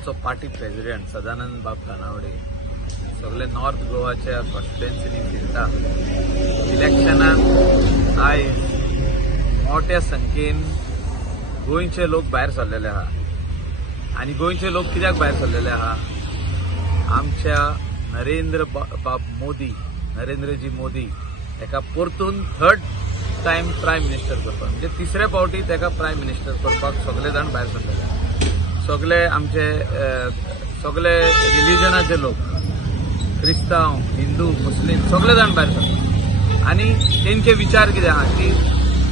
आमचो party president Sadanand बाब कानावडे सगळे नॉर्थ गोवाच्या कॉन्स्टिट्युएन्सीनी फिरता. इलेक्शनात आयज मोठ्या संख्येन गोंयचे लोक भायर सरलेले आहा. आनी गोंयचे लोक कित्याक भायर सरलेले आहा? आमच्या नरेंद्रजी मोदी एका परतून थर्ड टाइम प्रायम मिनिस्टर करपाक म्हणजे तिसरे फावटी तेका प्रायम मिनिस्टर करपाक सगळे जाण भायर सरलेले आहा. सगळे आमचे सगळे रिलिजनाचे लोक, क्रिस्तांव, हिंदू, मुस्लिम सगळे जाण भायर सरले. आनी तेंचे विचार कितें आहा की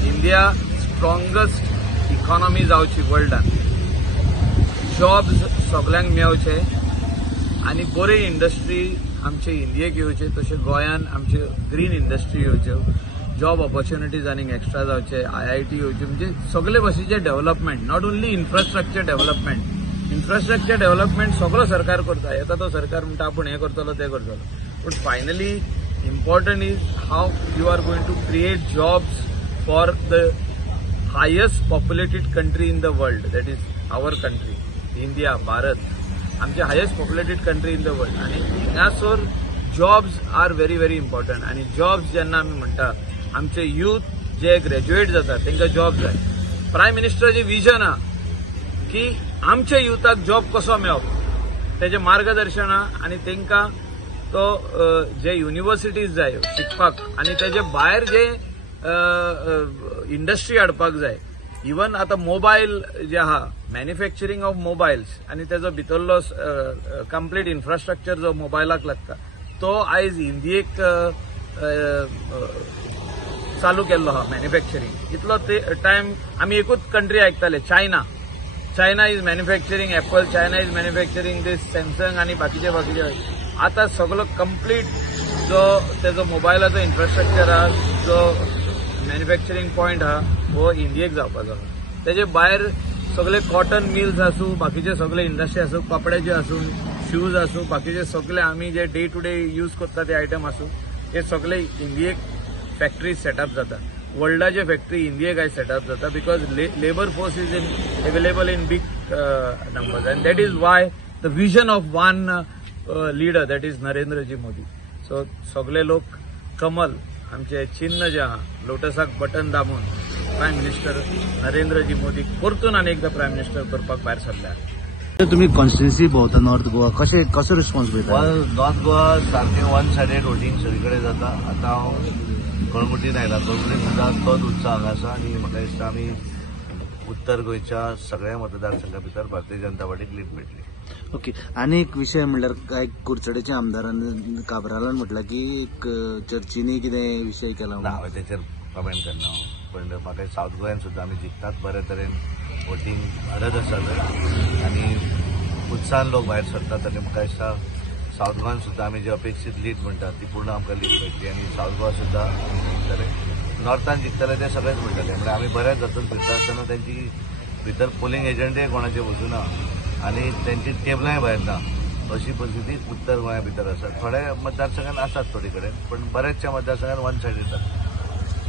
इंडिया स्ट्रॉंगस्ट इकॉनॉमी जावची वर्ल्डान, जॉब्स सगळ्यांक मेळचे आनी बरे इंडस्ट्री आमचे इंडियेक येवचे, तशें गोंयान आमचे ग्रीन इंडस्ट्री येवच्यो, जॉब ऑपॉर्च्युनिटीज आनीक एक्स्ट्रा जावचे, IIT येवचे, म्हणजे सगळे भशेचे development, not only infrastructure development. Infrastructure development सगळो सरकार करता. येता तो सरकार म्हणटा आपूण हें करतलो तें करतलो, but finally important is how you are going to create jobs for the highest populated country in the world, that is our country India, Bharat, आमचे highest populated country in the world. आनी ह्यासोर jobs are very very important. आनी jobs जेन्ना आमी म्हणटा आमचे youth जे graduate जातात तांकां जॉब जाय. प्रायम मिनिस्टराचें विजन आहा की आमच्या युथाक जॉब कसो मेळप तेजें मार्गदर्शन आहा. आनी तांकां तो जे युनिवर्सिटीज जाय शिकपाक आनी तेजे भायर जे इंडस्ट्री हाडपाक जाय. इवन आता मोबायल जे आहा, मॅन्युफॅक्चरिंग ऑफ मोबायल्स आनी तेजो भितरलो कंप्लीट इन्फ्रास्ट्रक्चर जो मोबायलाक लागता तो आयज इंडियेक चालू केल्लो आहा. मॅन्युफॅक्चरिंग इतलो टायम आमी एकूच कंट्री आयकताले, China is manufacturing Apple, China is manufacturing this Samsung आनी बाकीचे आता सगळो कंप्लीट जो तेजो मोबायलाचो इन्फ्रास्ट्रक्चर आहा, जो मॅन्युफॅक्चरिंग पॉयंट आहा हो इंडियेक जावपाचो. तेजे भायर सगळे कॉटन मिल्स आसूं, बाकीचे सगळे इंडस्ट्री आसूं, कपड्याचे आसूं, शूज आसूं, बाकीचे सगळे आमी जे डे टू डे यूज करता ते आयटम आसूं, हे सगळे इंडियेक फॅक्टरीज सेटअप जाता. वर्ल्डाचे फॅक्टरी इंडियेक आयज सेटअप जाता because labour force is available in big numbers and that is why the vision of one leader that is Narendra ji Modi. So सगळे लोक कमल आमचे चिन्ह जे आहा लोटसाक बटन दामून प्रायम मिनिस्टर नरेंद्रजी मोदी परतून आनी एकदा प्रायम मिनिस्टर करपाक भायर सरल्या. तुम्ही कॉन्स्टिट्युएन्सी भोंवता नॉर्थ गोवा, कसो रिस्पॉन्स मेळटा? नॉर्थ गोवा सारकें वन सायडेड वोटींग सगळे कडेन जाता. आतां हांव कळंगुटीन आयला, कळंगुटीन सुद्दां तोच उत्साह हांगा आसा आनी म्हाका दिसता आमी उत्तर गोंयच्या सगळ्या मतदारसंघा भितर भारतीय जनता पार्टीक लीड मेळटली. ओके. आनी एक विशय म्हणल्यार कांय कुडचडेच्या आमदारान काबरालान म्हटलां की चर्चीनी कितें विशय केला. ना, हांवें तेचेर कमेंट करना. पण म्हाका सावथ गोंयान सुद्दां आमी जिखतात बरे तरेन वोटींग हाडत आसा जर आनी उत्साहान लोक भायर सरतात आनी म्हाका दिसता सावथ गोंयान सुद्दां आमी जी अपेक्षीत लीड म्हणटात ती पूर्ण आमकां लीड मेळटली आनी सावथ गोवा सुद्दां जिखतले. नॉर्थान जिखतले ते सगळेच म्हणटले. म्हणजे आमी बऱ्याच जातून फिरता आसतना तेंची भितर पोलिंग एजंटूय कोणाचे वचूना आनी तेंची टेबलांय भायर ना अशी परिस्थिती उत्तर गोंया भितर आसा. थोड्या मतदारसंघान आसात थोडे कडेन, पण बऱ्याचशा मतदारसंघान वन सायड येतात.